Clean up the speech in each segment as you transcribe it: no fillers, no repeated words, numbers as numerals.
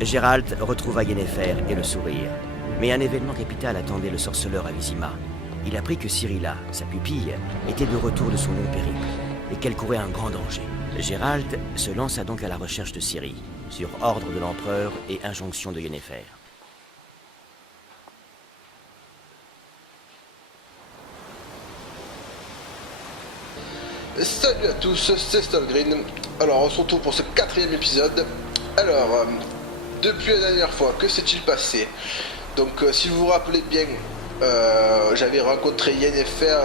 Geralt retrouva Yennefer et le sourire. Mais un événement capital attendait le sorceleur à Vizima. Il apprit que Cyrilla, sa pupille, était de retour de son long périple, et qu'elle courait un grand danger. Geralt se lança donc à la recherche de Ciri, sur ordre de l'empereur et injonction de Yennefer. Salut à tous, c'est Stalgreen. Alors on se retrouve pour ce 4e épisode. Alors, depuis la dernière fois, que s'est-il passé? Donc si vous vous rappelez bien, j'avais rencontré Yennefer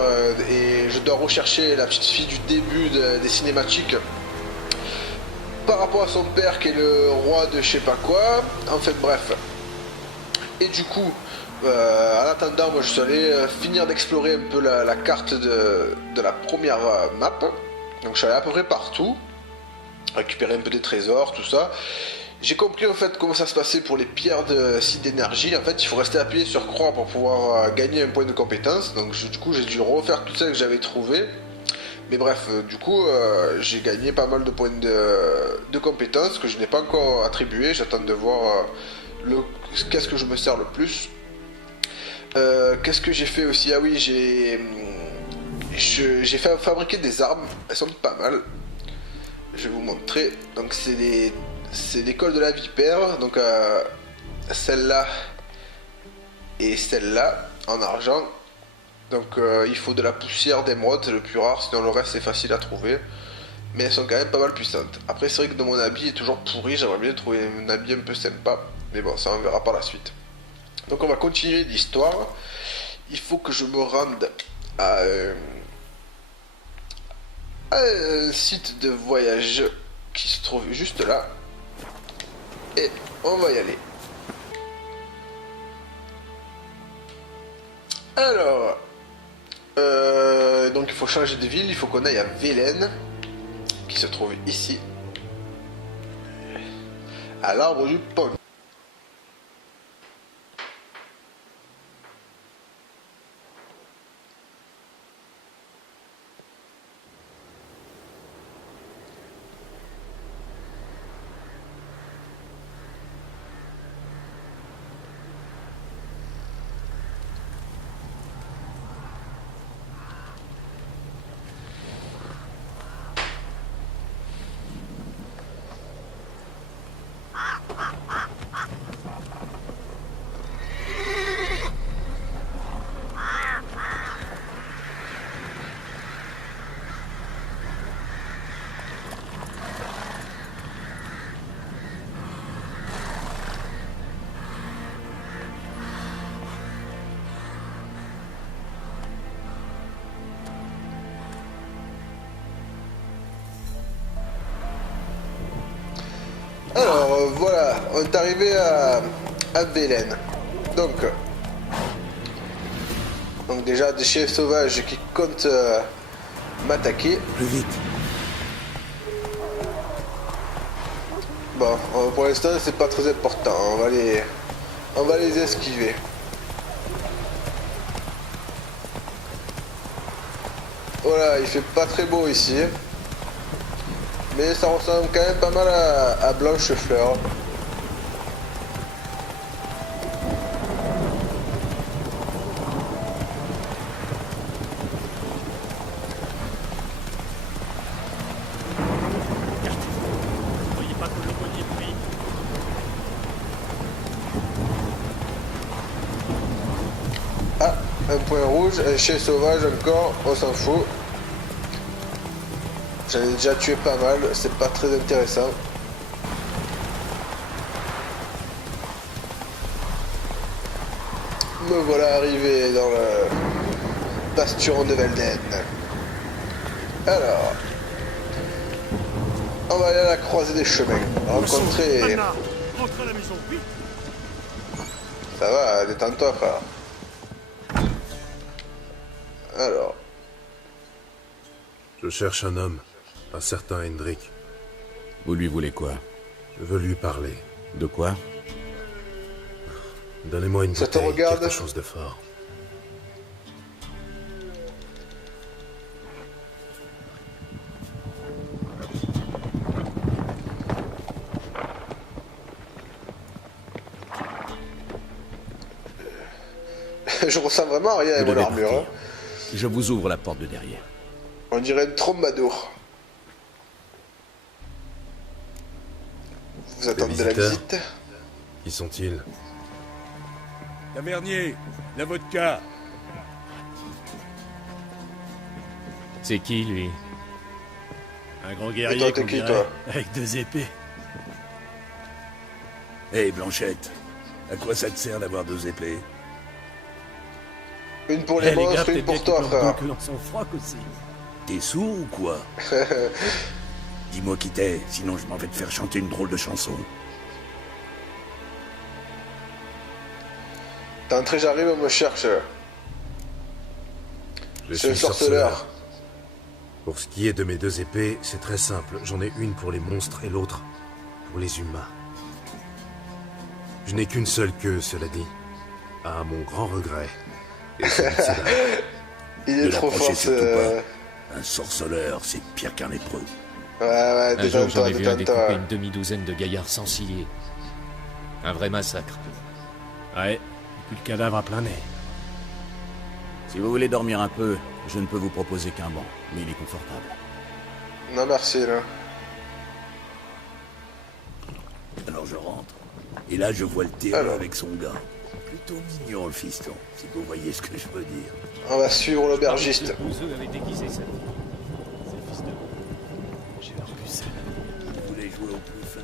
et je dois rechercher la petite fille du début des cinématiques par rapport à son père qui est le roi de je sais pas quoi. Enfin bref. Et du coup, en attendant, moi je suis allé finir d'explorer un peu la carte de la première map. Donc je suis allé à peu près partout, récupérer un peu des trésors, tout ça. J'ai compris en fait comment ça se passait pour les pierres de site d'énergie. En fait, il faut rester appuyé sur croix pour pouvoir gagner un point de compétence. Donc du coup, j'ai dû refaire tout ça que j'avais trouvé. Mais bref, du coup, j'ai gagné pas mal de points de compétences que je n'ai pas encore attribué. J'attends de voir qu'est-ce que je me sers le plus. Qu'est-ce que j'ai fait aussi? Ah oui, j'ai fait fabriquer des armes. Elles sont pas mal. Je vais vous montrer. Donc c'est l'école de la vipère. Donc celle-là et celle-là en argent. Donc il faut de la poussière d'émeraude, c'est le plus rare, sinon le reste c'est facile à trouver. Mais elles sont quand même pas mal puissantes. Après c'est vrai que mon habit est toujours pourri, j'aimerais bien trouver un habit un peu sympa. Mais bon, ça on verra par la suite. Donc on va continuer l'histoire. Il faut que je me rende à un site de voyage qui se trouve juste là. Et on va y aller. Alors, donc il faut changer de ville, il faut qu'on aille à Velen, qui se trouve ici, à l'arbre du pont. Alors voilà, on est arrivé à Velen. Donc déjà des chiens sauvages qui comptent m'attaquer. Plus vite. Bon, pour l'instant c'est pas très important, on va les esquiver. Voilà, il fait pas très beau ici. Mais ça ressemble quand même pas mal à Blanchefleur. Ah, un point rouge, un chien sauvage encore, on s'en fout. J'en ai déjà tué pas mal, c'est pas très intéressant. Me voilà arrivé dans le bastion de Velden. Alors, on va aller à la croisée des chemins. Rencontrer... Rentre à la maison, vite. Ça va, détends-toi frère. Alors... Je cherche un homme, un certain Hendrik. Vous lui voulez quoi? Je veux lui parler. De quoi? Donnez-moi une Ça te bouteille, regarde? quelque chose de fort. Je ressens vraiment rien Vous avec mon devez armure. partir. Hein. Je vous ouvre la porte de derrière. On dirait une trombadour. Vous attendez la visiteurs. visite? Qui sont-ils? Tavernier, la vodka. C'est qui, lui? Un grand Et guerrier, toi, t'es qu'on qui, dirait, toi? avec 2 épées. Hé, Blanchette, à quoi ça te sert d'avoir 2 épées? Une pour les Eh, les gars, monstres, peut-être une pour bien toi, qu'il plante frère. beaucoup dans son froc aussi. T'es sourd ou quoi? Dis-moi qui t'es, sinon je m'en vais te faire chanter une drôle de chanson. D'entrée, j'arrive, on me cherche. Je C'est le suis sorceleur. Pour ce qui est de mes 2 épées, c'est très simple. J'en ai une pour les monstres et l'autre pour les humains. Je n'ai qu'une seule queue, cela dit. À mon grand regret. Et celui de cela. Il Ne est trop l'approchez fort, surtout ce... pas. Un sorceleur, c'est pire qu'un lépreux. Ouais, Un jour, j'en détends-toi, ai vu un découper détends-toi. une demi-douzaine de gaillards sans cilier. Un vrai massacre. Ouais, et puis le cadavre à plein nez. Si vous voulez dormir un peu, je ne peux vous proposer qu'un banc, mais il est confortable. Non, merci, là. Alors je rentre. Et là, je vois le terrain Alors. avec son gars. Plutôt mignon, le fiston, si vous voyez ce que je veux dire. On va suivre l'aubergiste. Le bouseux avait déguisé sa fille. C'est le fils de... J'ai leur pucelle. Vous voulez jouer au plus fin?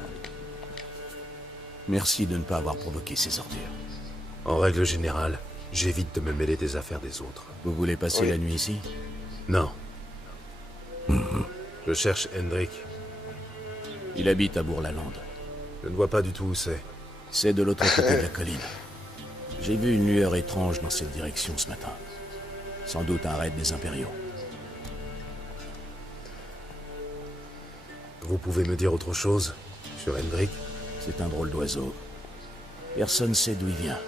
Merci de ne pas avoir provoqué ces ordures. En règle générale, j'évite de me mêler des affaires des autres. Vous voulez passer Oui. la nuit ici? Non. Je cherche Hendrik. Il habite à Bourg-la-Lande. Je ne vois pas du tout où c'est. C'est de l'autre côté de la colline. J'ai vu une lueur étrange dans cette direction ce matin. Sans doute un raid des impériaux. Vous pouvez me dire autre chose sur Hendrik? C'est un drôle d'oiseau. Personne sait d'où il vient.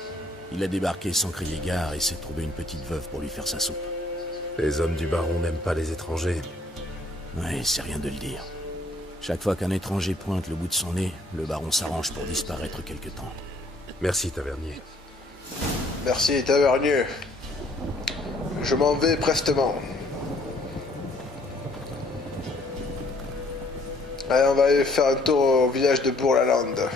Il a débarqué sans crier gare et s'est trouvé une petite veuve pour lui faire sa soupe. Les hommes du baron n'aiment pas les étrangers. Ouais, c'est rien de le dire. Chaque fois qu'un étranger pointe le bout de son nez, le baron s'arrange pour disparaître quelque temps. Merci, tavernier. Merci, tavernier. Je m'en vais prestement. Allez, on va aller faire un tour au village de Bourg-la-Lande.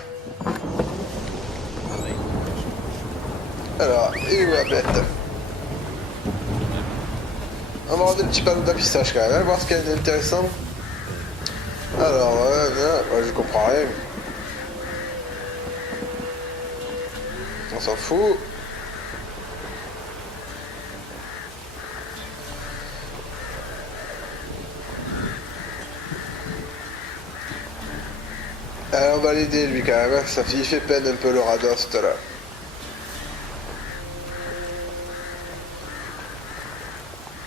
Alors, et où la bête? On va regarder le petit panneau d'affichage quand même, hein, voir ce qu'il y a d'intéressant. Alors, je comprends rien. On s'en fout. Allez, on va l'aider lui quand même, hein. Ça il fait peine un peu le radost là.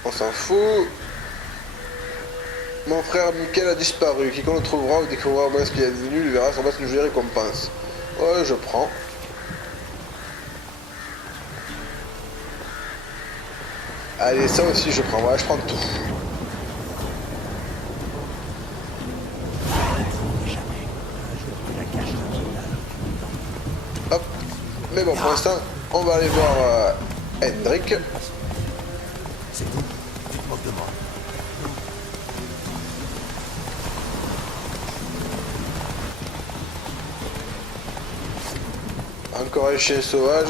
On s'en fout. Mon frère Michael a disparu. Quiconque le trouvera ou découvrira au moins ce qu'il est devenu lui verra sans une jolie récompense. Ouais, je prends. Allez, ça aussi je prends. Ouais, je prends tout. Hop. Mais bon, pour l'instant, on va aller voir Hendrik. C'est tout. Tu te moques de moi. Encore un chien sauvage.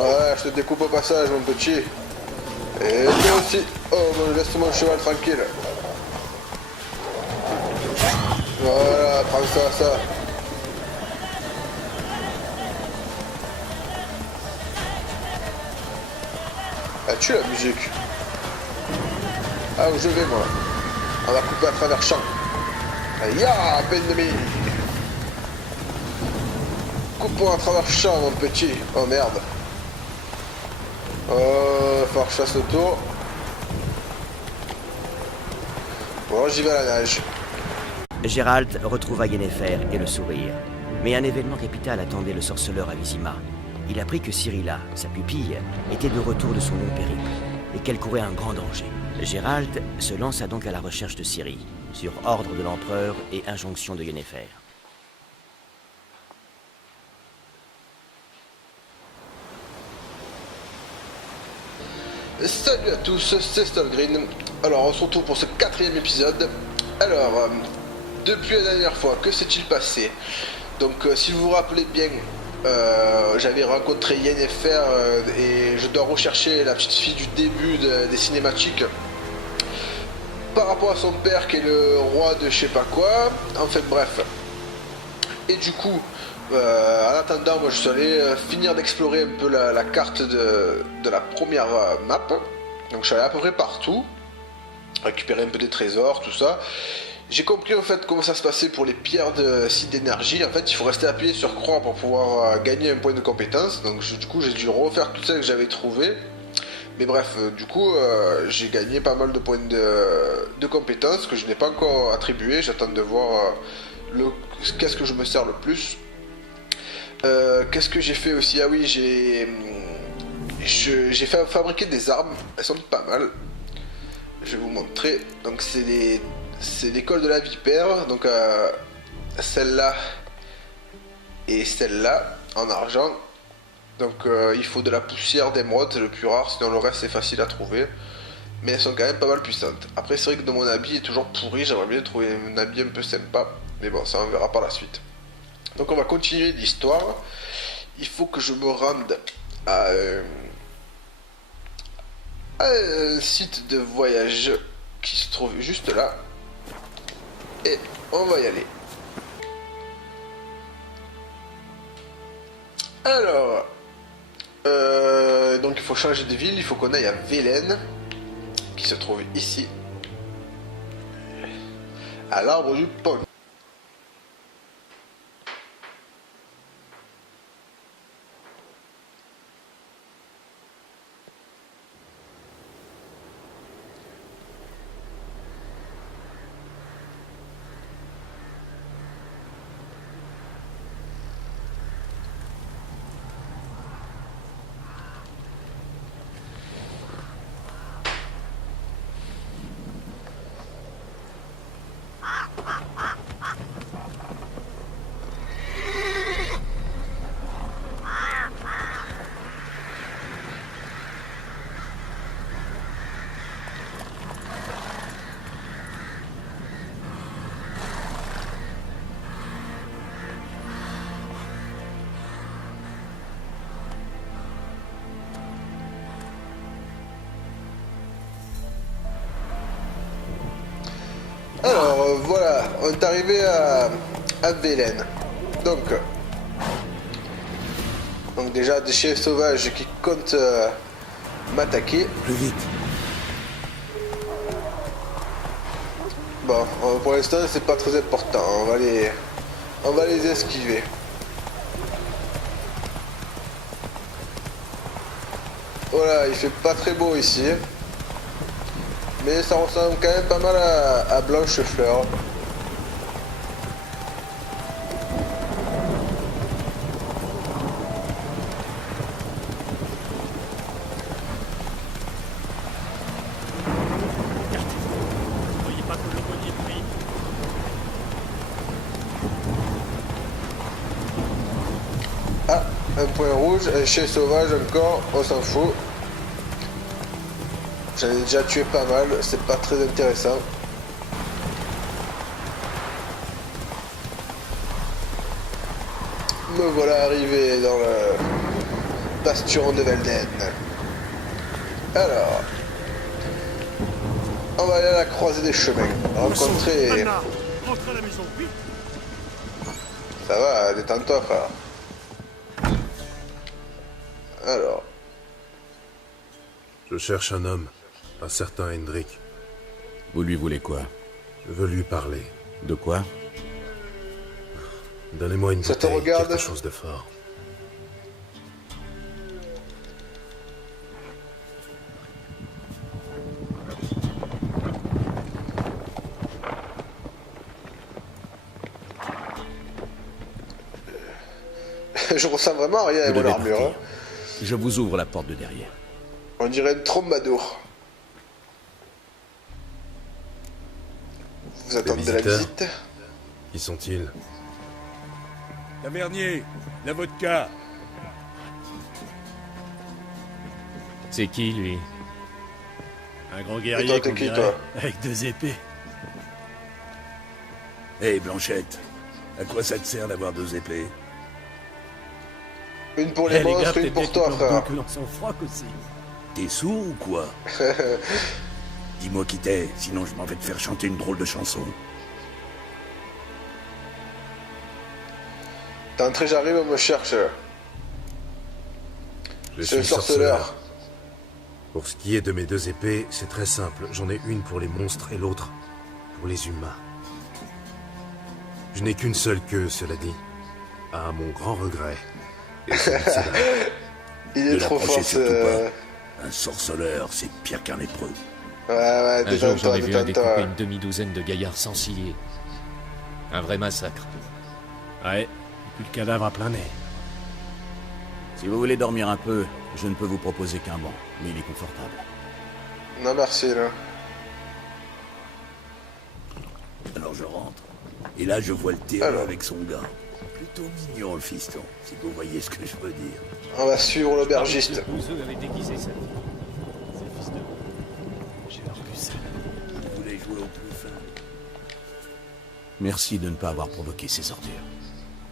Ouais, je te découpe au passage, mon petit. Et toi aussi. Oh, bon, laisse mon cheval tranquille. Voilà, prends ça. Ah, tu la musique. Ah, où je vais, moi. On va couper à travers champ. Ya, peine de mie. Coupons à travers champ, mon petit. Oh, merde. Oh, faut que je fasse le tour. Bon, j'y vais à la nage. Gérald retrouva Yennefer et le sourire. Mais un événement capital attendait le sorceleur à Vizima. Il apprit que Cyrilla, sa pupille, était de retour de son long périple et qu'elle courait un grand danger. Gérald se lança donc à la recherche de Ciri, sur ordre de l'empereur et injonction de Yennefer. Salut à tous, c'est Stallgreen. Alors on se retrouve pour ce 4e épisode. Alors, depuis la dernière fois, que s'est-il passé? Donc si vous vous rappelez bien, j'avais rencontré Yennefer et je dois rechercher la petite fille du début des cinématiques par rapport à son père qui est le roi de je sais pas quoi. Enfin bref. Et du coup, en attendant, moi je suis allé finir d'explorer un peu la carte de la première map. Donc je suis allé à peu près partout, récupérer un peu des trésors, tout ça. J'ai compris en fait comment ça se passait pour les pierres de site d'énergie. En fait, il faut rester appuyé sur croix pour pouvoir gagner un point de compétence. Donc du coup, j'ai dû refaire tout ça que j'avais trouvé. Mais bref, du coup, j'ai gagné pas mal de points de compétences que je n'ai pas encore attribués. J'attends de voir qu'est-ce que je me sers le plus. Qu'est-ce que j'ai fait aussi? Ah oui, j'ai fait fabriquer des armes. Elles sont pas mal. Je vais vous montrer. Donc c'est l'école de la vipère. Donc celle-là et celle-là en argent. Donc il faut de la poussière d'émeraude, c'est le plus rare, sinon le reste c'est facile à trouver. Mais elles sont quand même pas mal puissantes. Après c'est vrai que mon habit est toujours pourri, j'aimerais bien trouver un habit un peu sympa. Mais bon, ça on verra par la suite. Donc on va continuer l'histoire. Il faut que je me rende à un site de voyage qui se trouve juste là. Et on va y aller. Alors, donc il faut changer de ville, il faut qu'on aille à Velen, qui se trouve ici, à l'arbre du pont. Alors voilà, on est arrivé à Velen. Donc déjà des chiens sauvages qui comptent m'attaquer. Plus vite. Bon, pour l'instant c'est pas très important, on va les esquiver. Voilà, il fait pas très beau ici. Mais ça ressemble quand même pas mal à Blanchefleur. Voyez pas que le bonnier brille. Ah, un point rouge, un chien sauvage encore, on s'en fout. J'en ai déjà tué pas mal, c'est pas très intéressant. Me voilà arrivé dans le bastion de Velden. Alors, on va aller à la croisée des chemins. Rencontrer... Anna, rentre à la maison, vite. Ça va, détends-toi frère. Alors, Je cherche un homme, un certain Hendrik. Vous lui voulez quoi? Je veux lui parler. De quoi? Donnez-moi une Ça te bouteille, regarde? quelque chose de fort. je ressens vraiment rien à Vous mon devez armure. partir. Hein. Je vous ouvre la porte de derrière. On dirait une trombadour. Vous attendez de la visiteurs? visite? Qui sont-ils? Tavernier, la vodka. C'est qui, lui? Un gros Et guerrier toi, t'es qu'on qui, dirait, toi? avec 2 épées. Hé, Blanchette, à quoi ça te sert d'avoir 2 épées? Une pour Eh les les gars, monstres, une peut-être pour bien toi, qu'ils plantent frère. beaucoup dans son froc aussi. T'es sourd ou quoi? Dis-moi qui t'es, sinon je m'en vais te faire chanter une drôle de chanson. D'entrée, j'arrive, on me cherche. Je C'est le suis sorceleur. Pour ce qui est de mes 2 épées, c'est très simple. J'en ai une pour les monstres et l'autre pour les humains. Je n'ai qu'une seule queue, cela dit. À mon grand regret. Et celui-ci là. Il Ne est trop l'approchez fort, surtout ce... pas. Un sorceleur, c'est pire qu'un lépreux. Ouais, Un jour, j'en détends-toi, ai vu un découper détends-toi. une demi-douzaine de gaillards sans cilier. Un vrai massacre. Ouais, et puis le cadavre à plein nez. Si vous voulez dormir un peu, je ne peux vous proposer qu'un banc, mais il est confortable. Non, merci, là. Alors je rentre. Et là, je vois le terrain Alors. avec son gars. Plutôt mignon, le fiston, si vous voyez ce que je veux dire. On va suivre l'aubergiste. Le bouseux avait déguisé sa vie. C'est le fils de... J'ai leur pucelle. Vous voulez jouer au plus fin? Merci de ne pas avoir provoqué ces ordures.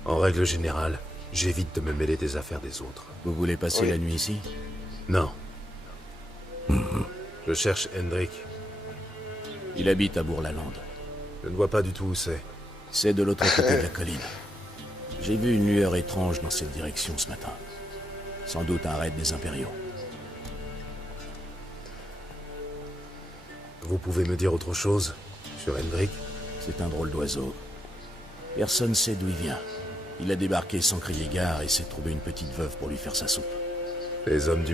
En règle générale, j'évite de me mêler des affaires des autres. Vous voulez passer Oui. la nuit ici? Non. Je cherche Hendrik. Il habite à Bourg-la-Lande. Je ne vois pas du tout où c'est. C'est de l'autre côté de la colline. J'ai vu une lueur étrange dans cette direction ce matin. Sans doute un raid des Impériaux. Vous pouvez me dire autre chose sur Hendrik? C'est un drôle d'oiseau. Personne sait d'où il vient. Il a débarqué sans crier gare et s'est trouvé une petite veuve pour lui faire sa soupe. Les hommes du